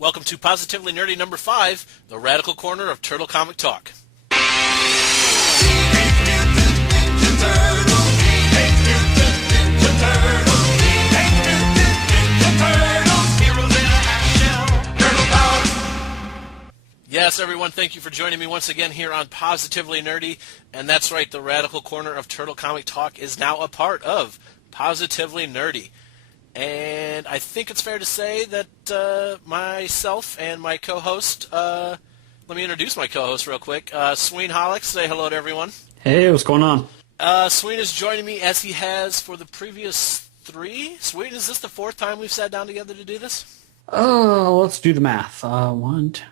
Welcome to Positively Nerdy number 5, the radical corner of Turtle Comic Talk. Yes, everyone, thank you for joining me once again here on Positively Nerdy. And that's right, the radical corner of Turtle Comic Talk is now a part of Positively Nerdy. And I think it's fair to say that myself and my co-host, let me introduce my co-host real quick, Suine Hallock. Say hello to everyone. Hey, what's going on? Suine is joining me as he has for the previous 3. Suine, is this the 4th time we've sat down together to do this? Let's do the math. 4th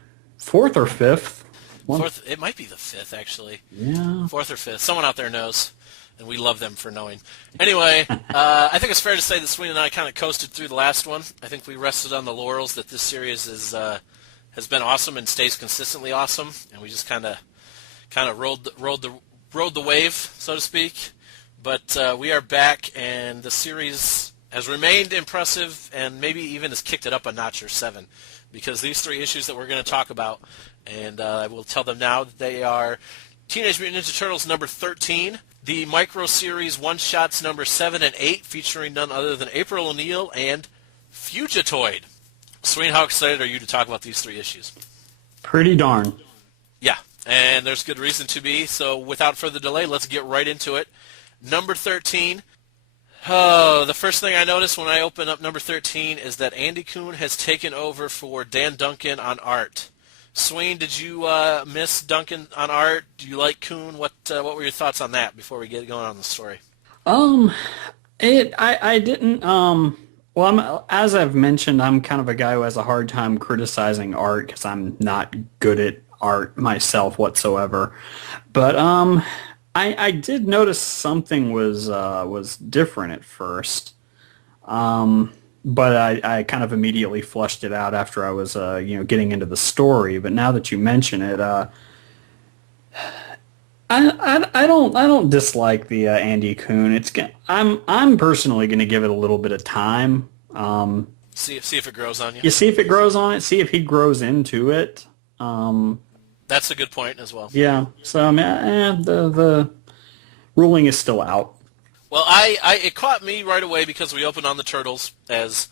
or 5th? 4th, it might be the 5th, actually. Yeah. 4th or 5th. Someone out there knows, and we love them for knowing. Anyway, I think it's fair to say that Suine and I kind of coasted through the last one. I think we rested on the laurels that this series has been awesome and stays consistently awesome, and we just kind of rode the wave, so to speak. But we are back, and the series has remained impressive, and maybe even has kicked it up a notch or 7. Because these 3 issues that we're going to talk about, and I will tell them now, that they are Teenage Mutant Ninja Turtles number 13, the Mirco-Series one-shots number 7 and 8, featuring none other than April and Fugitoid. Suine, how excited are you to talk about these 3 issues? Pretty darn. Yeah, and there's good reason to be, so without further delay, let's get right into it. Number 13... Oh, the first thing I noticed when I open up number 13 is that Andy Kuhn has taken over for Dan Duncan on art. Suine, did you miss Duncan on art? Do you like Kuhn? What were your thoughts on that before we get going on the story? I didn't. Well, as I've mentioned, I'm kind of a guy who has a hard time criticizing art because I'm not good at art myself whatsoever. But I did notice something was different at first, but I kind of immediately flushed it out after I was getting into the story. But now that you mention it, I don't dislike the Andy Kuhn. I'm personally going to give it a little bit of time. See if it grows on you. You see if it grows on it. See if he grows into it. That's a good point as well. Yeah. So I mean, the ruling is still out. Well, it caught me right away because we opened on the Turtles, as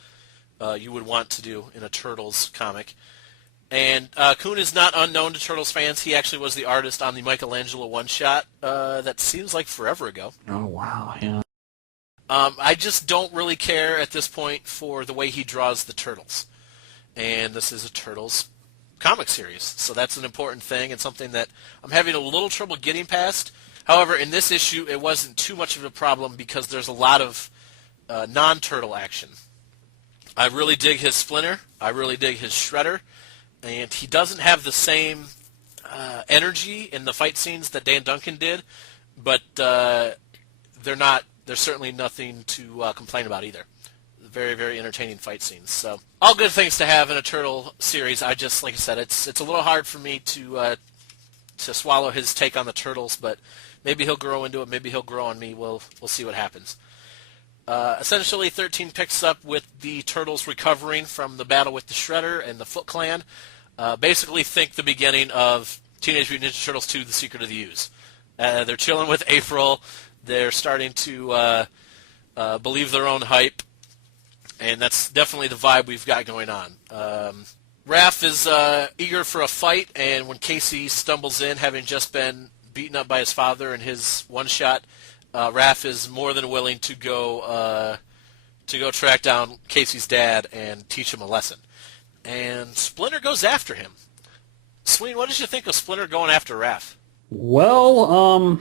you would want to do in a Turtles comic. And Kuhn is not unknown to Turtles fans. He actually was the artist on the Michelangelo one-shot that seems like forever ago. Oh, wow, yeah. I just don't really care at this point for the way he draws the Turtles. And this is a Turtles comic series, so that's an important thing and something that I'm having a little trouble getting past. However, in this issue, it wasn't too much of a problem because there's a lot of non-turtle action. I really dig his Splinter. I really dig his Shredder. And he doesn't have the same energy in the fight scenes that Dan Duncan did, but they're certainly nothing to complain about either. Very, very entertaining fight scenes. So all good things to have in a Turtle series. Like I said, it's a little hard for me to swallow his take on the Turtles, but maybe he'll grow into it. Maybe he'll grow on me. We'll see what happens. Essentially, 13 picks up with the Turtles recovering from the battle with the Shredder and the Foot Clan. Basically, think the beginning of Teenage Mutant Ninja Turtles 2: The Secret of the Ooze. They're chilling with April. They're starting to believe their own hype. And that's definitely the vibe we've got going on. Raph is eager for a fight, and when Casey stumbles in, having just been beaten up by his father in his one-shot, Raph is more than willing to go track down Casey's dad and teach him a lesson. And Splinter goes after him. Suine, what did you think of Splinter going after Raph? Well,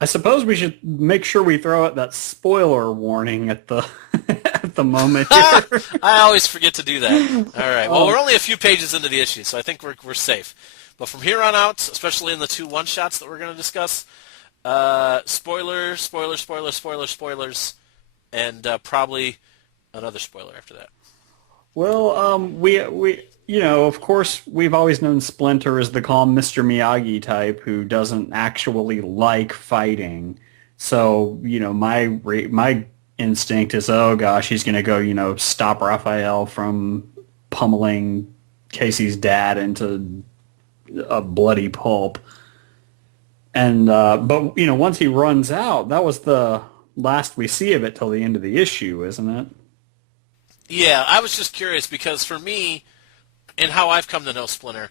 I suppose we should make sure we throw out that spoiler warning at the at the moment here. I always forget to do that. All right. Well, we're only a few pages into the issue, so I think we're safe. But from here on out, especially in the 2 one-shots that we're going to discuss, spoilers, and probably another spoiler after that. Well, we of course, we've always known Splinter as the calm Mr. Miyagi type who doesn't actually like fighting. So, my instinct is, oh gosh, he's going to go, stop Raphael from pummeling Casey's dad into a bloody pulp. And but once he runs out, that was the last we see of it till the end of the issue, isn't it? Yeah, I was just curious because for me, and how I've come to know Splinter,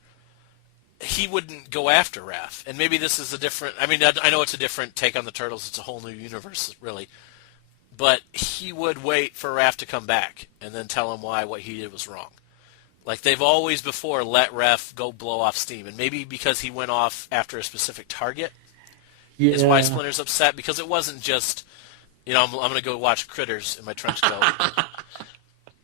he wouldn't go after Raph. And maybe this is a different... I mean, I know it's a different take on the Turtles. It's a whole new universe, really. But he would wait for Raph to come back and then tell him why what he did was wrong. Like, they've always before let Raph go blow off steam. And maybe because he went off after a specific target is why Splinter's upset. Because it wasn't just, I'm going to go watch Critters in my trench coat.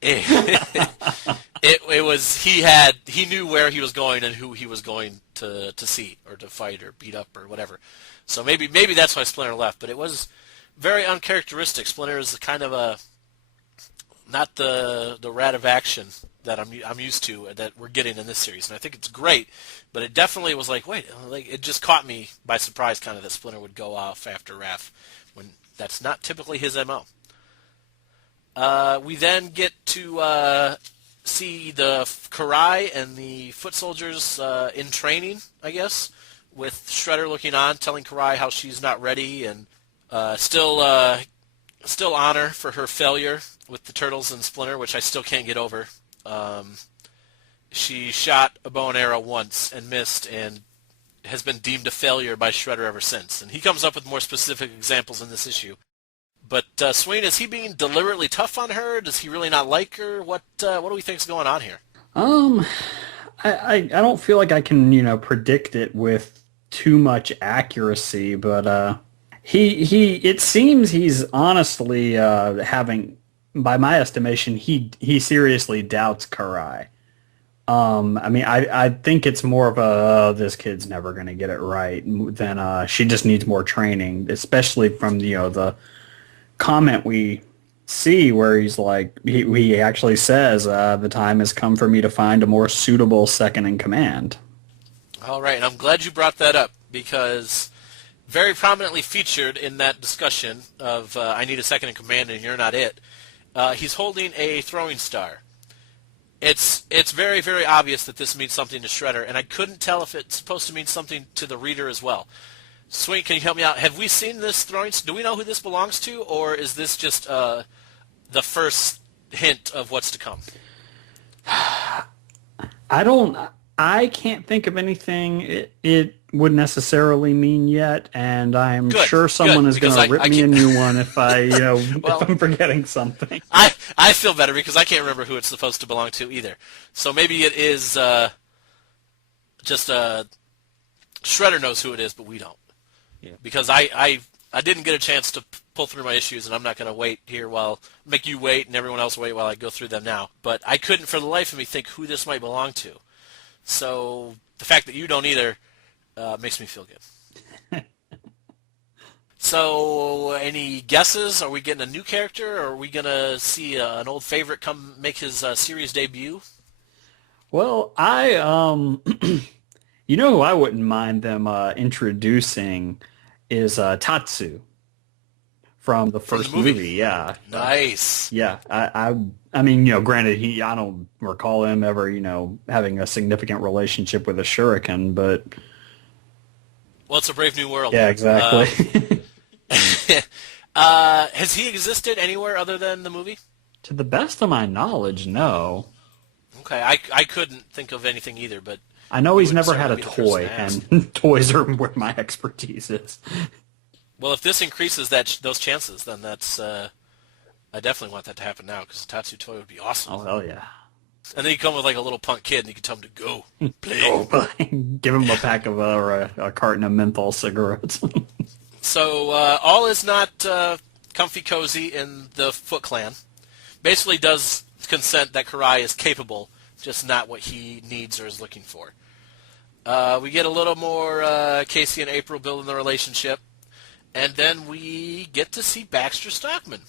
It was he knew where he was going and who he was going to see or to fight or beat up or whatever. So maybe that's why Splinter left. But it was very uncharacteristic. Splinter is kind of not the rat of action that I'm used to that we're getting in this series, and I think it's great. But it definitely was like it just caught me by surprise, kind of that Splinter would go off after Raph when that's not typically his MO. We then get to see the Karai and the foot soldiers in training, I guess, with Shredder looking on, telling Karai how she's not ready, and still honor for her failure with the Turtles and Splinter, which I still can't get over. She shot a bow and arrow once and missed, and has been deemed a failure by Shredder ever since. And he comes up with more specific examples in this issue. But Suine, is he being deliberately tough on her? Does he really not like her? What do we think's going on here? I don't feel like I can predict it with too much accuracy, but he it seems he's honestly having, by my estimation, he seriously doubts Karai. I mean, I think it's more of this kid's never going to get it right than she just needs more training, especially from the comment we see where he's like, he actually says, the time has come for me to find a more suitable second in command. All right, and I'm glad you brought that up because very prominently featured in that discussion of I need a second in command and you're not it, he's holding a throwing star. It's very, very obvious that this means something to Shredder, and I couldn't tell if it's supposed to mean something to the reader as well. Suine, can you help me out? Have we seen this throwing? Do we know who this belongs to, or is this just the first hint of what's to come? I can't think of anything it would necessarily mean yet, and I'm sure someone is going to rip me a new one if I, well, if I'm forgetting something. I feel better because I can't remember who it's supposed to belong to either. So maybe it is just Shredder knows who it is, but we don't. Yeah. Because I didn't get a chance to pull through my issues, and I'm not going to wait here make you wait and everyone else wait while I go through them now. But I couldn't for the life of me think who this might belong to. So the fact that you don't either makes me feel good. So any guesses? Are we getting a new character, or are we going to see an old favorite come make his series debut? Well, you know who I wouldn't mind them introducing is Tatsu from the first movie. Yeah. Nice. Yeah. I mean, granted, I don't recall him ever, having a significant relationship with a shuriken, but... Well, it's a brave new world. Yeah, exactly. Has he existed anywhere other than the movie? To the best of my knowledge, no. Okay, I couldn't think of anything either, but... I know he's never had a toy, and toys are where my expertise is. Well, if this increases those chances, then that's... I definitely want that to happen now, because a Tatsu toy would be awesome. Oh, hell yeah. And then you come with like a little punk kid, and you can tell him to go play. Go play. Give him a pack of or a carton of menthol cigarettes. So all is not comfy cozy in the Foot Clan. Basically does consent that Karai is capable, just not what he needs or is looking for. We get a little more Casey and April building the relationship, and then we get to see Baxter Stockman.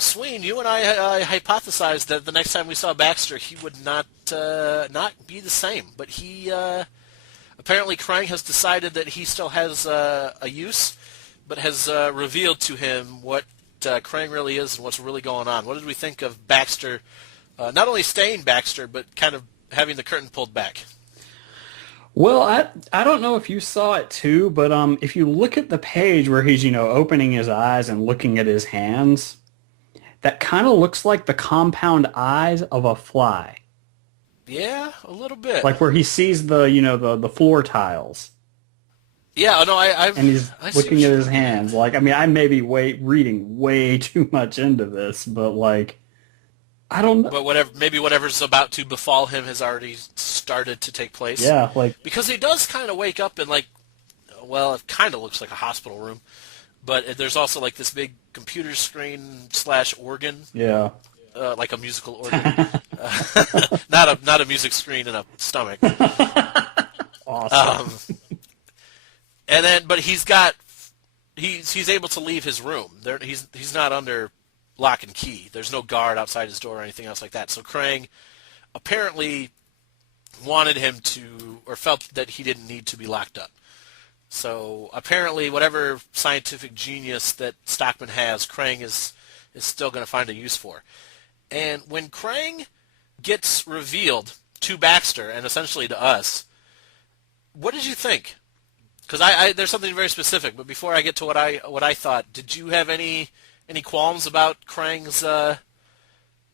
Suine, you and I hypothesized that the next time we saw Baxter, he would not be the same. But he apparently Krang has decided that he still has a use, but has revealed to him what Krang really is and what's really going on. What did we think of Baxter not only staying Baxter, but kind of having the curtain pulled back. Well, I don't know if you saw it too, but if you look at the page where he's, opening his eyes and looking at his hands, that kind of looks like the compound eyes of a fly. Yeah, a little bit. Like where he sees the floor tiles. Yeah, no, And he's I see looking at his hands. Like, I mean, I may be reading way too much into this, but like, I don't know. But whatever's about to befall him has already started to take place. Yeah, like because he does kind of wake up in like, well, it kind of looks like a hospital room, but there's also like this big computer screen / organ. yeah. Like a musical organ, not a music screen in a stomach. Awesome. And then, but he's able to leave his room. He's not under lock and key. There's no guard outside his door or anything else like that. So Krang apparently wanted him to, or felt that he didn't need to be locked up. So apparently, whatever scientific genius that Stockman has, Krang is still going to find a use for. And when Krang gets revealed to Baxter and essentially to us, what did you think? Because there's something very specific. But before I get to what I thought, did you have any qualms about Krang's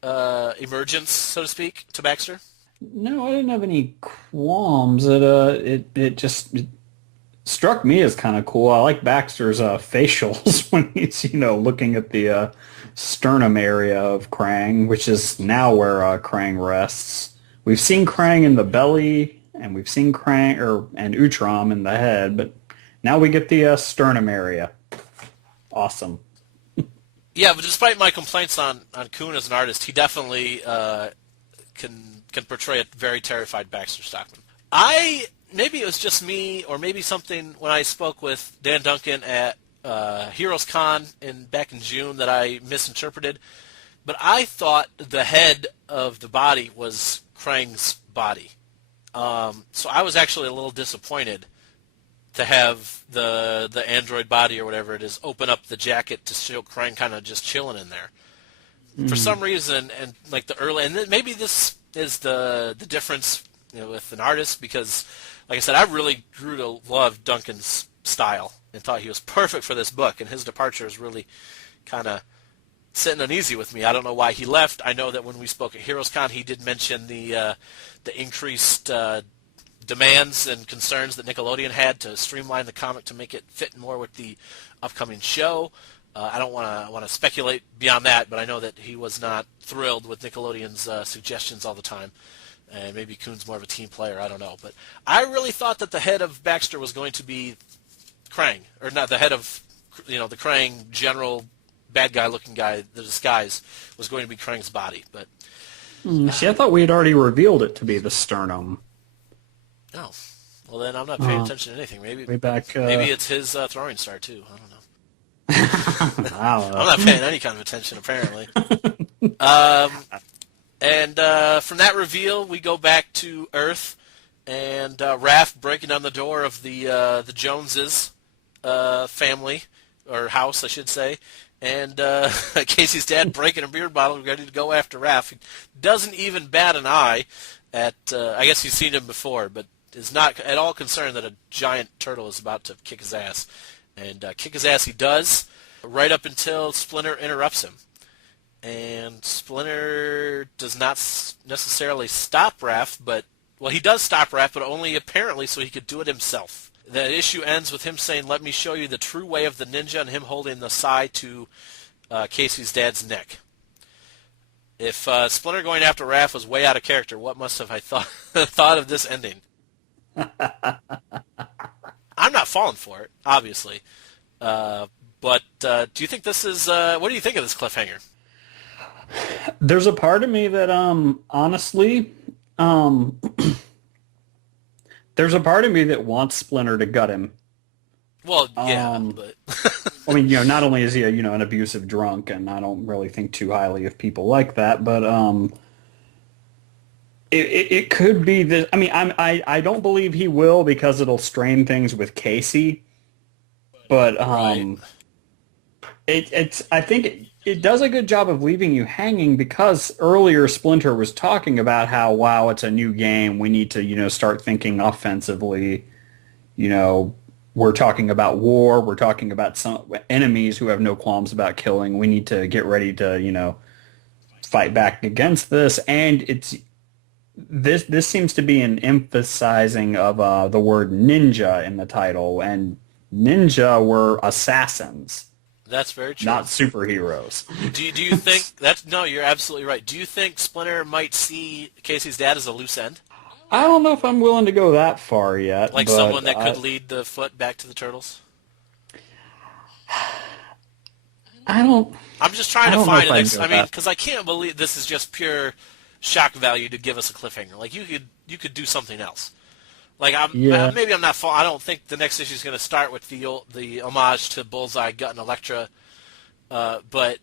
emergence, so to speak, to Baxter? No, I didn't have any qualms. It just struck me as kind of cool. I like Baxter's facials when he's looking at the sternum area of Krang, which is now where Krang rests. We've seen Krang in the belly, and we've seen Krang and Utrom in the head, but now we get the sternum area. Awesome. Yeah, but despite my complaints on Kuhn as an artist, he definitely can portray a very terrified Baxter Stockman. Maybe it was just me, or maybe something when I spoke with Dan Duncan at Heroes Con back in June that I misinterpreted, but I thought the head of the body was Krang's body. So I was actually a little disappointed to have the android body or whatever it is open up the jacket to show Krang kind of just chilling in there. For some reason, and like the early, and maybe this is the difference with an artist, because like I said, I really grew to love Duncan's style and thought he was perfect for this book, and his departure is really kind of sitting uneasy with me. I don't know why he left. I know that when we spoke at HeroesCon, he did mention the increased demands and concerns that Nickelodeon had to streamline the comic to make it fit more with the upcoming show. I don't want to speculate beyond that, but I know that he was not thrilled with Nickelodeon's suggestions all the time. And maybe Kuhn's more of a team player, I don't know. But I really thought that the head of Baxter was going to be Krang, or not the head of, the Krang general bad guy looking guy, the disguise, was going to be Krang's body. But see, I thought we had already revealed it to be the sternum. Oh, well then I'm not paying attention to anything. Maybe way back, maybe it's his throwing star too. I don't know. I don't know. I'm not paying any kind of attention apparently. And from that reveal, we go back to Earth, and Raph breaking down the door of the Joneses family, or house, I should say, and Casey's dad breaking a beer bottle, ready to go after Raph. He doesn't even bat an eye at. I guess he's seen him before, but is not at all concerned that a giant turtle is about to kick his ass, and kick his ass he does, right up until Splinter interrupts him. And Splinter does not necessarily stop Raph, well, he does stop Raph, but only apparently so he could do it himself. The issue ends with him saying, "Let me show you the true way of the ninja," and him holding the sai to Casey's dad's neck. If Splinter going after Raph was way out of character, what must have I thought of this ending? I'm not falling for it, obviously. But do you think this is... what do you think of this cliffhanger? There's a part of me that, honestly, there's a part of me that wants Splinter to gut him. Well, yeah, but... I mean, not only is he an abusive drunk, and I don't really think too highly of people like that, but it could be that. I mean, I don't believe he will, because it'll strain things with Casey. But right. it's I think it does a good job of leaving you hanging because earlier Splinter was talking about how, wow, it's a new game. We need to, start thinking offensively. You know, we're talking about war. We're talking about some enemies who have no qualms about killing. We need to get ready to, fight back against this. And this seems to be an emphasizing of the word ninja in the title. And ninja were assassins. That's very true. Not superheroes. Do you think no? You're absolutely right. Do you think Splinter might see Casey's dad as a loose end, I don't know if I'm willing to go that far yet. like but someone that could lead the Foot back to the Turtles? I'm just trying to find an. I mean, because I can't believe this is just pure shock value to give us a cliffhanger. Like you could do something else. Like maybe I'm not. I don't think the next issue is going to start with the homage to Bullseye, Gut, and Elektra, but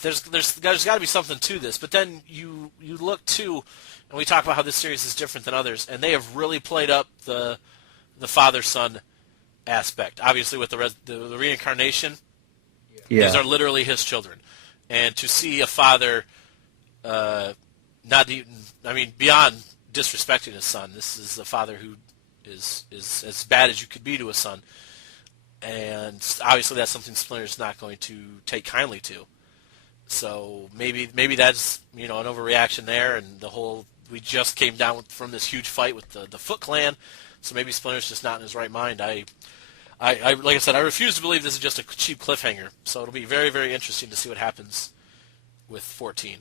there's got to be something to this. But then you look too, and we talk about how this series is different than others, and they have really played up the father-son aspect. Obviously, with the reincarnation, these are literally his children, and to see a father, not even, I mean, beyond disrespecting his son. This is a father who is as bad as you could be to a son, and obviously that's something Splinter's not going to take kindly to. So maybe that's an overreaction there, and we just came down from this huge fight with the Foot Clan, so maybe Splinter's just not in his right mind. I like I said, I refuse to believe this is just a cheap cliffhanger. So it'll be very, very interesting to see what happens with 14.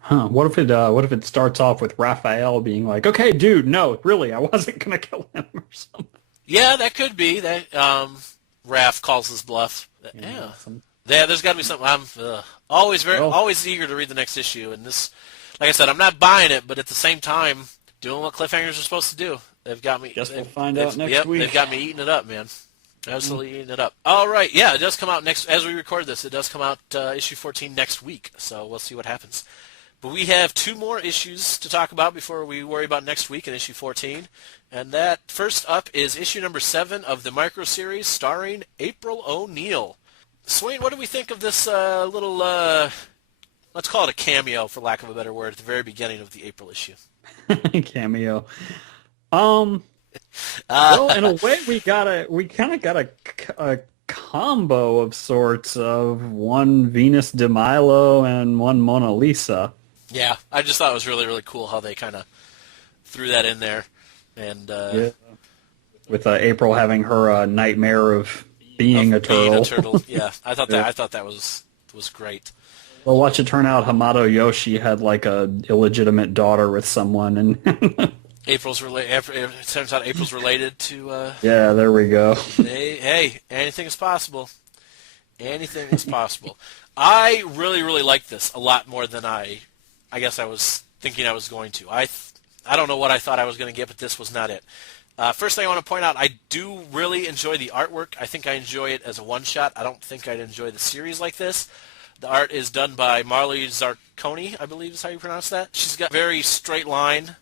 Huh? What if it starts off with Raphael being like, "Okay, dude, no, really, I wasn't gonna kill him," or something. Yeah, that could be that. Raph calls his bluff. Yeah, there's got to be something. I'm always eager to read the next issue, and this, like I said, I'm not buying it, but at the same time, doing what cliffhangers are supposed to do. They've got me. Guess we'll find out next week. They've got me eating it up, man. Absolutely eating it up. All right, yeah, it does come out next. As we record this, it does come out issue 14 next week. So we'll see what happens. But we have 2 more issues to talk about before we worry about next week in issue 14. And that first up is issue number 7 of the Mirco-Series starring April O'Neil. Suine, what do we think of this little, let's call it a cameo for lack of a better word, at the very beginning of the April issue? Cameo. Well, in a way, we kind of got a combo of sorts of one Venus de Milo and one Mona Lisa. Yeah, I just thought it was really, really cool how they kind of threw that in there, and with April having her nightmare of being a turtle. Yeah, I thought that was great. Well, watch it turn out Hamato Yoshi had like a illegitimate daughter with someone, and It turns out April's related to. Yeah, there we go. Hey, anything is possible. Anything is possible. I really, really like this a lot more than I guess I was thinking I was going to. I don't know what I thought I was going to get, but this was not it. First thing I want to point out, I do really enjoy the artwork. I think I enjoy it as a one-shot. I don't think I'd enjoy the series like this. The art is done by Marley Zarconi, I believe is how you pronounce that. She's got very straight line,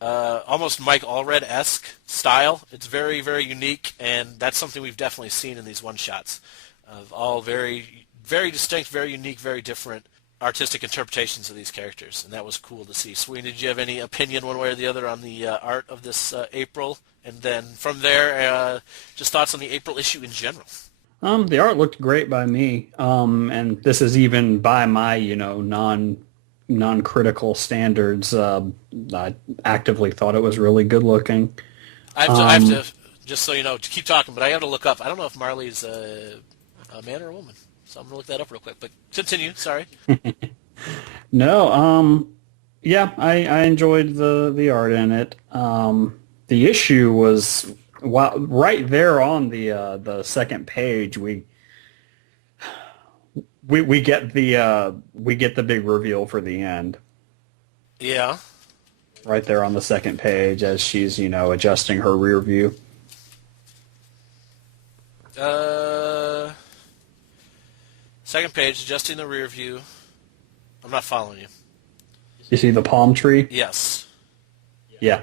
almost Mike Allred-esque style. It's very, very unique, and that's something we've definitely seen in these one-shots of all very, very distinct, very unique, very different artistic interpretations of these characters, and that was cool to see. Suine, did you have any opinion one way or the other on the art of this April? And then from there, just thoughts on the April issue in general. The art looked great by me, and this is even by my, non-critical standards. I actively thought it was really good looking. I have to, just so you know, to keep talking, but I have to look up. I don't know if Marley's a man or a woman, so I'm going to look that up real quick. But continue, sorry. No, yeah, I enjoyed the art in it. The issue was right there on the second page. We get the big reveal for the end. Yeah. Right there on the second page as she's, adjusting her rear view. Second page, adjusting the rear view. I'm not following you. You see the palm tree? Yes. Yeah.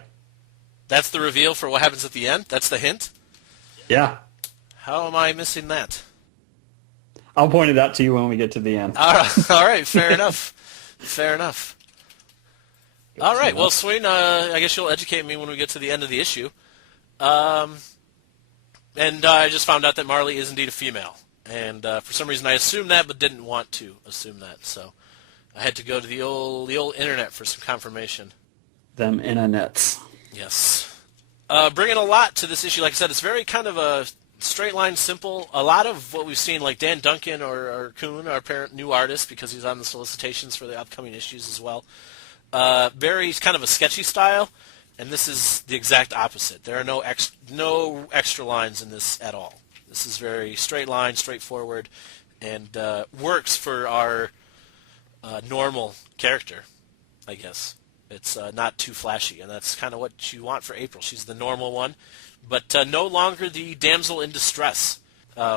That's the reveal for what happens at the end? That's the hint? Yeah. How am I missing that? I'll point it out to you when we get to the end. All right, fair enough. Fair enough. All right, well, Suine, I guess you'll educate me when we get to the end of the issue. And I just found out that Marley is indeed a female. And for some reason I assumed that, but didn't want to assume that. So I had to go to the old internet for some confirmation. Them internets. Yes. Bringing a lot to this issue. Like I said, it's very kind of a straight line, simple. A lot of what we've seen, like Dan Duncan or Kuhn, our apparent new artist, because he's on the solicitations for the upcoming issues as well. Very kind of a sketchy style, and this is the exact opposite. There are no extra lines in this at all. This is very straight line, straightforward, and works for our normal character, I guess. It's not too flashy, and that's kind of what you want for April. She's the normal one, but no longer the damsel in distress,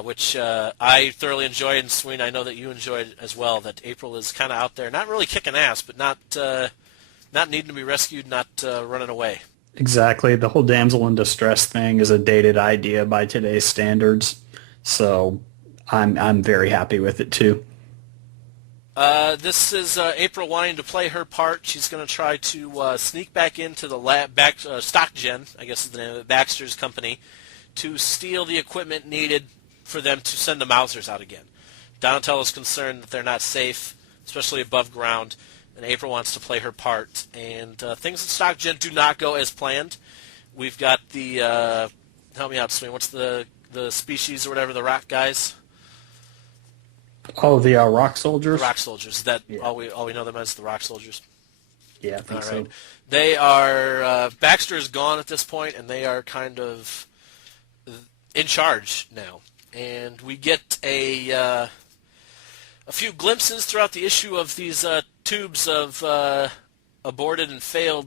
which I thoroughly enjoyed, and Suine, I know that you enjoyed as well, that April is kind of out there, not really kicking ass, but not needing to be rescued, not running away. Exactly. The whole damsel in distress thing is a dated idea by today's standards, so I'm very happy with it too. This is April wanting to play her part. She's going to try to sneak back into the StockGen, I guess is the name of it, Baxter's company, to steal the equipment needed for them to send the Mousers out again. Donatello is concerned that they're not safe, especially above ground, and April wants to play her part. And things at StockGen do not go as planned. We've got the, help me out, Suine, what's the species or whatever, the rock guys? Oh, the rock soldiers? The rock soldiers. That yeah. all we know them as, the rock soldiers? Yeah, I think so. They are, Baxter is gone at this point, and they are kind of in charge now. And we get a few glimpses throughout the issue of these tubes of aborted and failed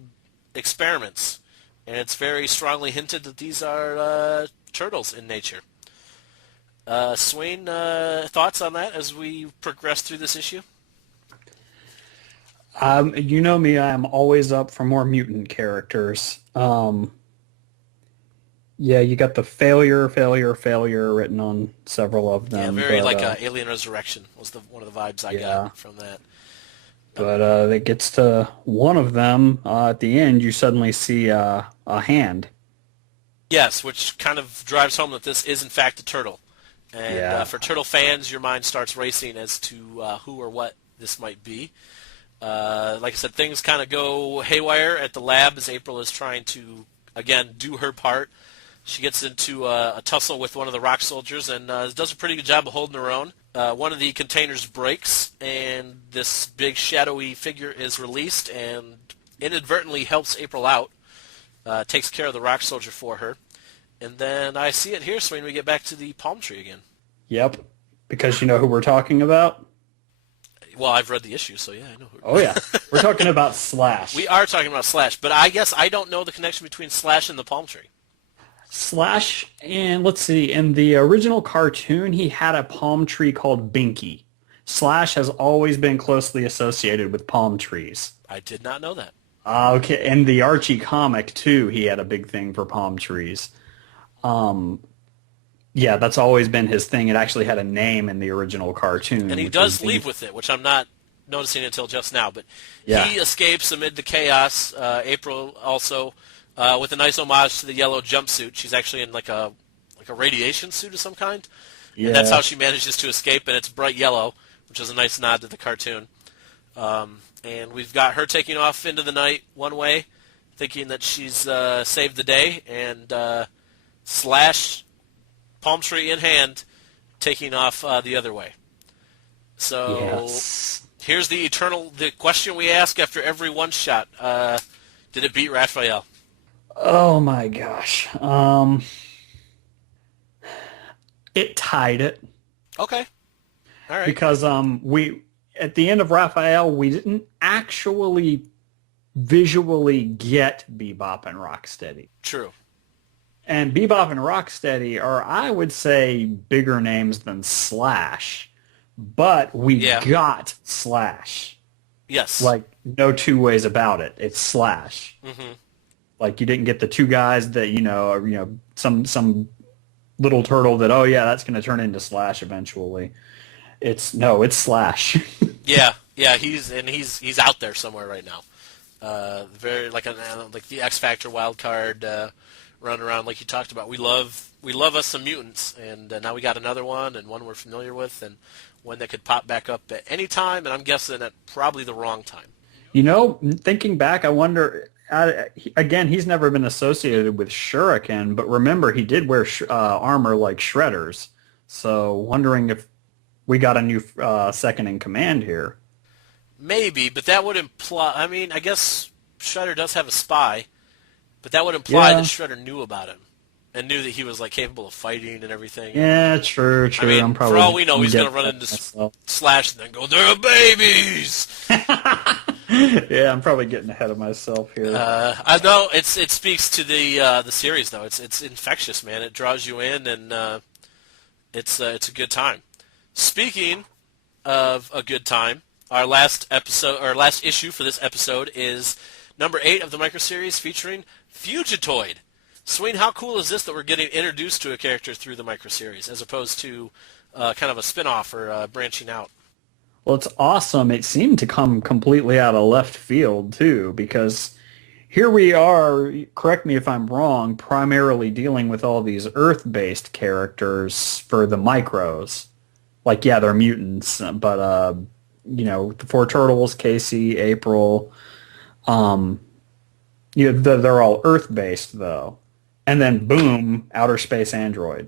experiments. And it's very strongly hinted that these are turtles in nature. Suine, thoughts on that as we progress through this issue? You know me, I am always up for more mutant characters. Yeah, you got the failure written on several of them. Yeah, very like Alien Resurrection was one of the vibes I got from that. But it gets to one of them. At the end, you suddenly see a hand. Yes, which kind of drives home that this is in fact a turtle. And for turtle fans, your mind starts racing as to who or what this might be. Like I said, things kind of go haywire at the lab as April is trying to, again, do her part. She gets into a tussle with one of the rock soldiers and does a pretty good job of holding her own. One of the containers breaks, and this big shadowy figure is released and inadvertently helps April out, takes care of the rock soldier for her. And then I see it here, so when we get back to the palm tree again. Yep, because you know who we're talking about? Well, I've read the issue, so yeah, I know who. Oh, yeah. We're talking about Slash. We are talking about Slash, but I guess I don't know the connection between Slash and the palm tree. Slash, and let's see, in the original cartoon, he had a palm tree called Binky. Slash has always been closely associated with palm trees. I did not know that. Okay, and the Archie comic, too, he had a big thing for palm trees. Yeah, that's always been his thing. It actually had a name in the original cartoon. And he does leave with it, which I'm not noticing until just now. But he escapes amid the chaos. April also, with a nice homage to the yellow jumpsuit. She's actually in like a radiation suit of some kind. Yeah. And that's how she manages to escape, and it's bright yellow, which is a nice nod to the cartoon. And we've got her taking off into the night one way, thinking that she's saved the day, and Slash, palm tree in hand, taking off the other way. So here's the question we ask after every one shot. Did it beat Raphael? Oh my gosh. It tied it. Okay. All right. Because we at the end of Raphael, we didn't actually visually get Bebop and Rocksteady. True. And Bebop and Rocksteady are, I would say, bigger names than Slash. But we got Slash. Yes. Like, no two ways about it. It's Slash. Mm-hmm. Like, you didn't get the two guys that, some little turtle that, that's going to turn into Slash eventually. It's Slash. Yeah, he's out there somewhere right now. Very like the X Factor wild card running around like you talked about. We love us some mutants, and now we got another one, and one we're familiar with, and one that could pop back up at any time, and I'm guessing at probably the wrong time. Thinking back, I wonder. Again, he's never been associated with Shuriken, but remember, he did wear armor like Shredder's. So, wondering if we got a new second in command here. Maybe, but that would imply. I mean, I guess Shredder does have a spy, but that would imply that Shredder knew about him and knew that he was like capable of fighting and everything. Yeah, true. I mean, for all we know, he's going to run into Slash and then go, "They're babies." Yeah, I'm probably getting ahead of myself here. I know it speaks to the series though. It's infectious, man. It draws you in, and it's a good time. Speaking of a good time, our last issue for this episode is number 8 of the Micro-Series featuring Fugitoid. Suine, how cool is this that we're getting introduced to a character through the Micro-Series as opposed to kind of a spin-off or branching out? Well, it's awesome. It seemed to come completely out of left field, too, because here we are, correct me if I'm wrong, primarily dealing with all these Earth-based characters for the Micros. Like, yeah, they're mutants, but, the 4 Turtles, Casey, April, they're all Earth-based, though. And then, boom, outer space android.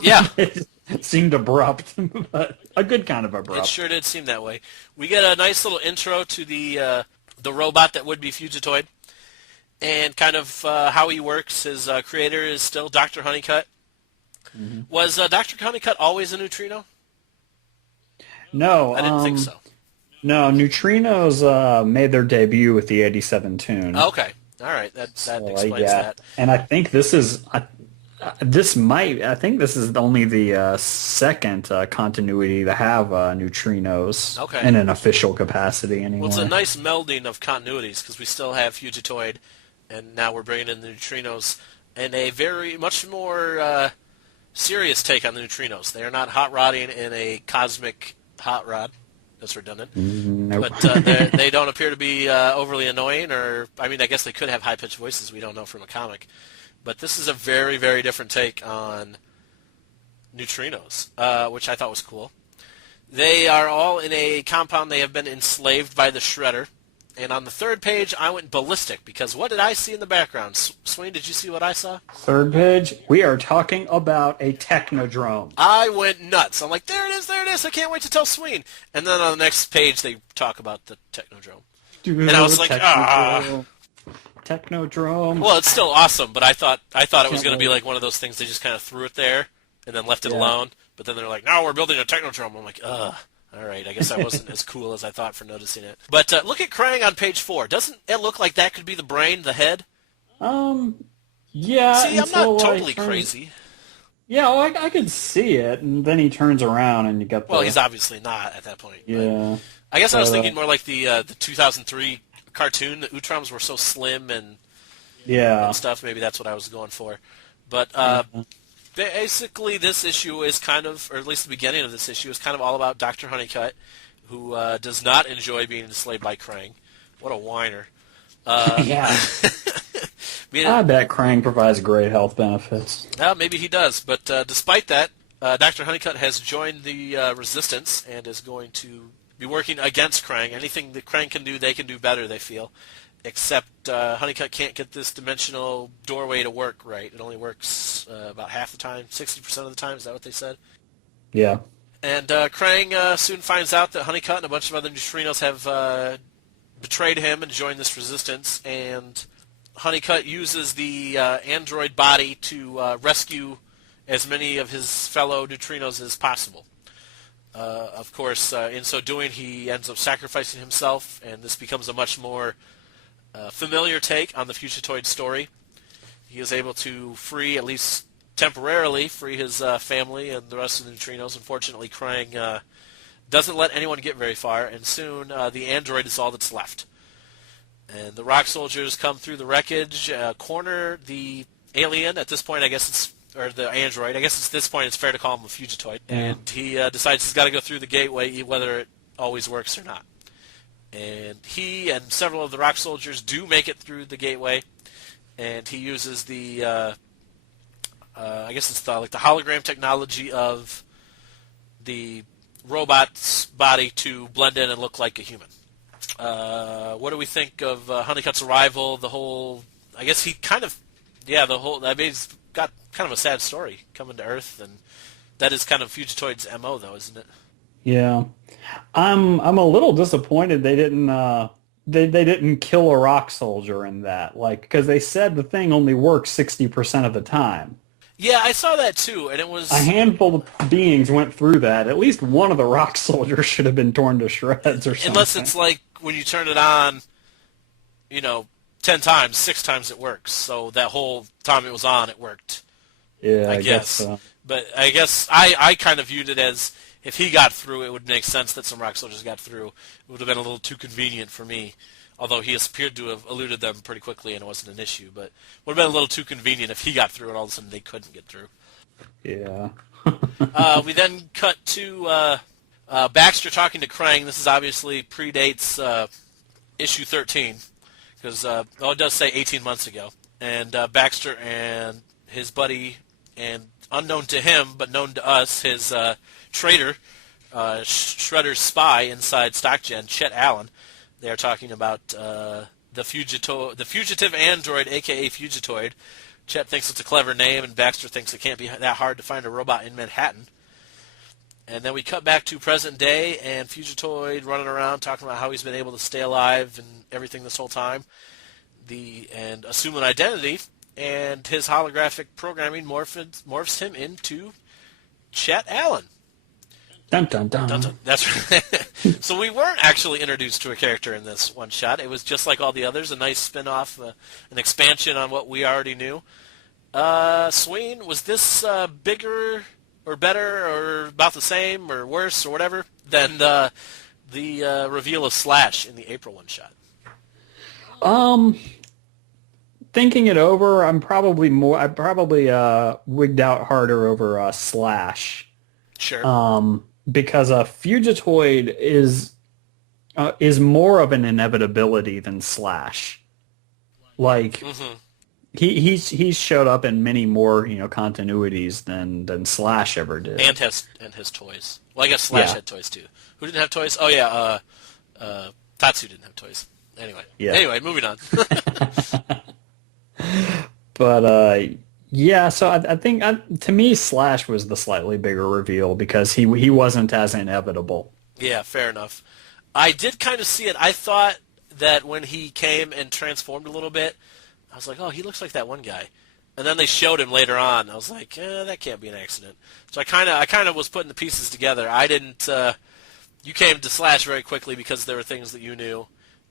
Yeah. It seemed abrupt, but a good kind of abrupt. It sure did seem that way. We get a nice little intro to the robot that would be Fugitoid, and kind of how he works. His creator is still Dr. Honeycutt. Mm-hmm. Was Dr. Honeycutt always a neutrino? No. I didn't think so. No, neutrinos made their debut with the 87 tune. Okay. All right. That explains that. And I think this is... I think this is only the second continuity to have neutrinos in an official capacity anyway. Well, it's a nice melding of continuities because we still have Fugitoid, and now we're bringing in the neutrinos, and a very much more serious take on the neutrinos. They are not hot rodding in a cosmic hot rod. That's redundant. Nope. But they don't appear to be overly annoying, or I mean, I guess they could have high-pitched voices. We don't know from a comic. But this is a very, very different take on neutrinos, which I thought was cool. They are all in a compound. They have been enslaved by the Shredder. And on the third page, I went ballistic, because what did I see in the background? Suine, did you see what I saw? Third page, we are talking about a technodrome. I went nuts. I'm like, there it is, I can't wait to tell Suine. And then on the next page, they talk about the technodrome. And I was like, Technodrome. Well, it's still awesome, but I thought it was going to be like one of those things they just kind of threw it there and then left it alone. But then they're like, no, we're building a Technodrome. I'm like, ugh. All right, I guess I wasn't as cool as I thought for noticing it. But look at Krang on page 4. Doesn't it look like that could be the brain, the head? Yeah. See, I'm not totally crazy. Yeah, well, I could see it, and then he turns around and you got the... Well, he's obviously not at that point. Yeah. I guess I was thinking more like the 2003 cartoon. The Utroms were so slim and stuff. Maybe that's what I was going for. But basically, this issue is kind of, or at least the beginning of this issue, is kind of all about Dr. Honeycutt, who does not enjoy being enslaved by Krang. What a whiner. Yeah. I bet Krang provides great health benefits. Maybe he does. But despite that, Dr. Honeycutt has joined the Resistance and is going to be working against Krang. Anything that Krang can do, they can do better, they feel. Except Honeycutt can't get this dimensional doorway to work right. It only works about half the time, 60% of the time. Is that what they said? Yeah. And Krang soon finds out that Honeycutt and a bunch of other neutrinos have betrayed him and joined this resistance. And Honeycutt uses the android body to rescue as many of his fellow neutrinos as possible. Of course, in so doing, he ends up sacrificing himself, and this becomes a much more familiar take on the Fugitoid story. He is able to free, at least temporarily, free his family and the rest of the neutrinos. Unfortunately, Krang doesn't let anyone get very far, and soon the android is all that's left. And the rock soldiers come through the wreckage, corner the alien. At this point, I guess it's or the android. I guess at this point it's fair to call him a Fugitoid. Yeah. And he decides he's got to go through the gateway, whether it always works or not. And he and several of the rock soldiers do make it through the gateway, and he uses the, I guess it's the hologram technology of the robot's body to blend in and look like a human. What do we think of Honeycutt's arrival? The whole, I guess he kind of, he's got kind of a sad story coming to Earth, and that is kind of Fugitoid's MO, though, isn't it? Yeah, I'm a little disappointed they didn't they didn't kill a rock soldier in that, like, because they said the thing only works 60% of the time. Yeah, I saw that too, and it was A handful of beings went through that. At least one of the rock soldiers should have been torn to shreds or something. unless it's like when you turn it on, 10 times, 6 times it works. So that whole time it was on, it worked. Yeah, I guess. so. But I guess I kind of viewed it as if he got through, it would make sense that some rock soldiers got through. It would have been a little too convenient for me, although he appeared to have eluded them pretty quickly and it wasn't an issue. But it would have been a little too convenient if he got through and all of a sudden they couldn't get through. Yeah. We then cut to Baxter talking to Krang. This is obviously predates issue 13, because it does say 18 months ago. And Baxter and his buddy, and unknown to him but known to us, his traitor, Shredder's spy inside StockGen, Chet Allen. They are talking about the fugitive android, a.k.a. Fugitoid. Chet thinks it's a clever name, and Baxter thinks it can't be that hard to find a robot in Manhattan. And then we cut back to present day, and Fugitoid running around talking about how he's been able to stay alive and everything this whole time, and assume an identity, and his holographic programming morphs him into Chet Allen. Dun, dun, dun. Dun, dun. That's right. So we weren't actually introduced to a character in this one shot. It was just like all the others, a nice spin-off, an expansion on what we already knew. Suine, was this bigger or better or about the same or worse or whatever than the reveal of Slash in the April one shot? Thinking it over, I probably wigged out harder over Slash. Sure. Because a Fugitoid is more of an inevitability than Slash. Like, he's showed up in many more continuities than Slash ever did. And his toys. Well, I guess Slash had toys too. Who didn't have toys? Oh yeah, Tatsu didn't have toys. Anyway. Yeah. Anyway, moving on. But yeah, so I think to me Slash was the slightly bigger reveal because he wasn't as inevitable. Yeah, fair enough. I did kind of see it. I thought that when he came and transformed a little bit, I was like, oh, he looks like that one guy. And then they showed him later on. I was like, that can't be an accident. So I kind of was putting the pieces together. I didn't. You came to Slash very quickly because there were things that you knew,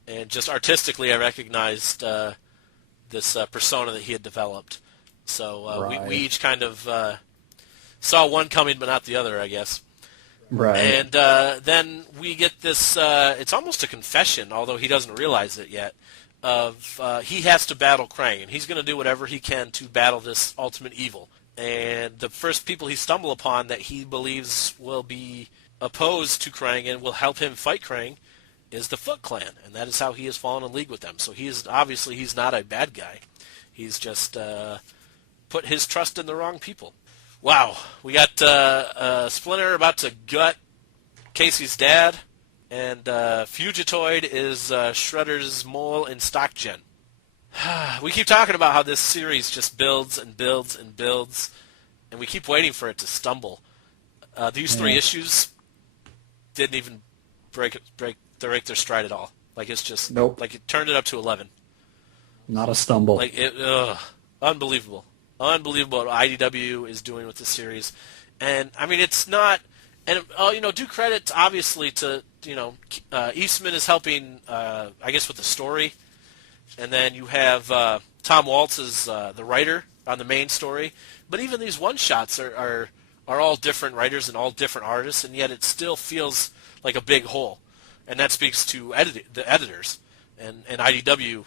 and just artistically, I recognized this persona that he had developed. So Right. we each kind of saw one coming, but not the other, I guess. Right. And then we get this, it's almost a confession, although he doesn't realize it yet, of he has to battle Krang, and he's going to do whatever he can to battle this ultimate evil. And the first people he stumble upon that he believes will be opposed to Krang and will help him fight Krang is the Foot Clan, and that is how he has fallen in league with them. So he's not a bad guy. He's just put his trust in the wrong people. Wow, we got Splinter about to gut Casey's dad, and Fugitoid is Shredder's mole in StockGen. We keep talking about how this series just builds and builds and builds, and we keep waiting for it to stumble. These 3 issues didn't even break their stride at all. Like, it's just Nope. Like, it turned it up to 11. Not a stumble. Like, unbelievable. Unbelievable what IDW is doing with this series. And, I mean, it's not... And, do credit, obviously, to, Eastman is helping, I guess, with the story. And then you have Tom Waltz as the writer on the main story. But even these one-shots are all different writers and all different artists, and yet it still feels like a big whole. And that speaks to the editors and IDW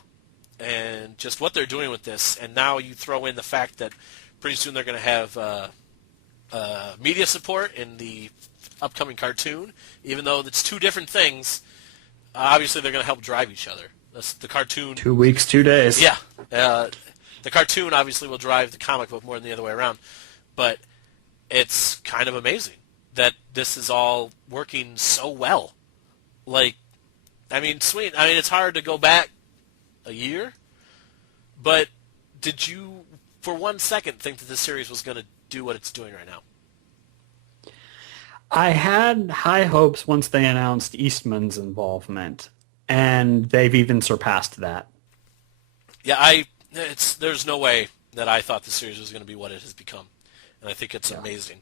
and just what they're doing with this. And now you throw in the fact that pretty soon they're going to have media support in the upcoming cartoon, even though it's two different things. Obviously, they're going to help drive each other. That's the cartoon. 2 weeks, 2 days. Yeah. The cartoon obviously will drive the comic book more than the other way around. But it's kind of amazing that this is all working so well. Like, I mean, Suine, it's hard to go back a year, but did you, for 1 second, think that this series was going to do what it's doing right now? I had high hopes once they announced Eastman's involvement, and they've even surpassed that. Yeah, there's no way that I thought the series was going to be what it has become, and I think it's amazing.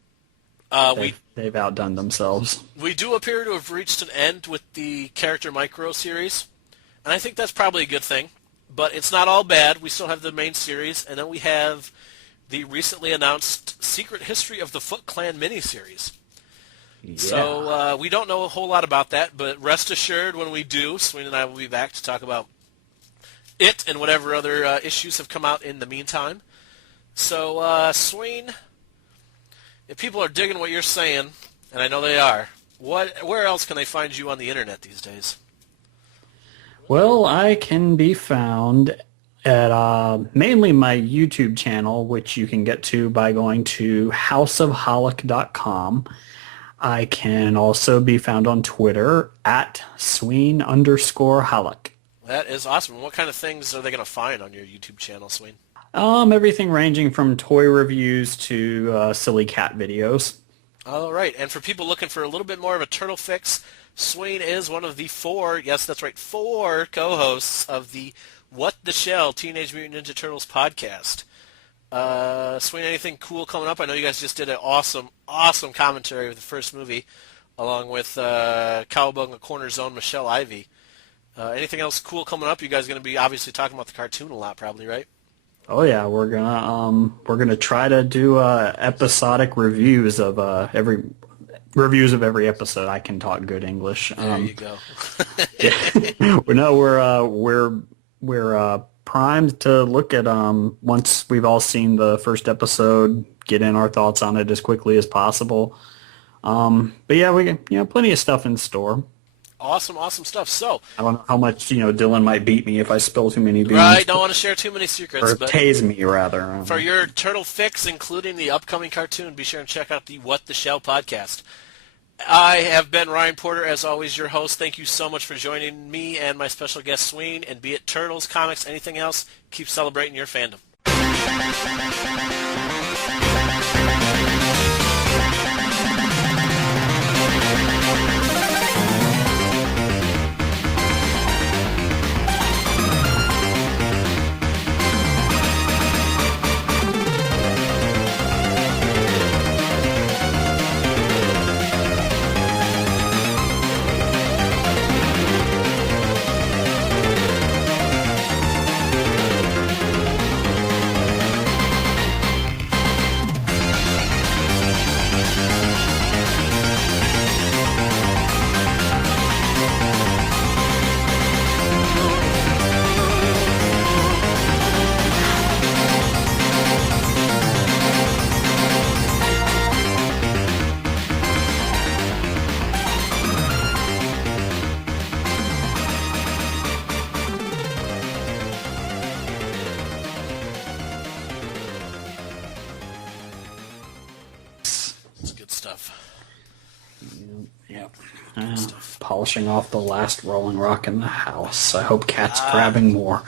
They've outdone themselves. We do appear to have reached an end with the character Mirco-Series, and I think that's probably a good thing, but it's not all bad. We still have the main series, and then we have the recently announced Secret History of the Foot Clan miniseries. Yeah. So we don't know a whole lot about that, but rest assured when we do, Suine and I will be back to talk about it and whatever other issues have come out in the meantime. So, Suine, if people are digging what you're saying, and I know they are, where else can they find you on the internet these days? Well, I can be found at mainly my YouTube channel, which you can get to by going to houseofhallock.com. I can also be found on Twitter at Suine_Hallock. That is awesome. What kind of things are they going to find on your YouTube channel, Suine? Everything ranging from toy reviews to silly cat videos. All right. And for people looking for a little bit more of a turtle fix, Suine is one of the four co-hosts of the What the Shell Teenage Mutant Ninja Turtles podcast. Suine, anything cool coming up? I know you guys just did an awesome commentary of the first movie, along with Cowabunga Corner Zone Michelle Ivy. Anything else cool coming up? You guys are going to be obviously talking about the cartoon a lot, probably, right? Oh yeah, we're gonna try to do episodic reviews of every episode. I can talk good English. There you go. We're primed to look at once we've all seen the first episode, get in our thoughts on it as quickly as possible. But yeah, we plenty of stuff in store. Awesome stuff. So I don't know how much Dylan might beat me if I spill too many beans. Right, don't want to share too many secrets. Or tase me rather. For your turtle fix, including the upcoming cartoon, be sure and check out the What the Shell podcast. I have been Ryan Porter, as always, your host. Thank you so much for joining me and my special guest, Suine. And be it Turtles, comics, anything else, keep celebrating your fandom. Polishing off the last rolling rock in the house. I hope Cat's grabbing more.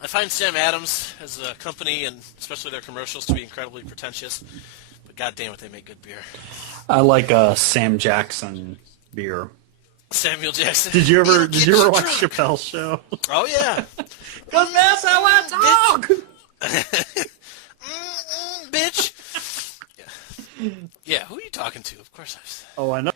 I find Sam Adams as a company, and especially their commercials, to be incredibly pretentious. But goddamn it, they make good beer. I like Sam Jackson beer. Samuel Jackson. Did you ever watch Chappelle's show? Oh yeah. Cause that's how I talk. Bitch. Yeah, who are you talking to? Of course Oh, I know.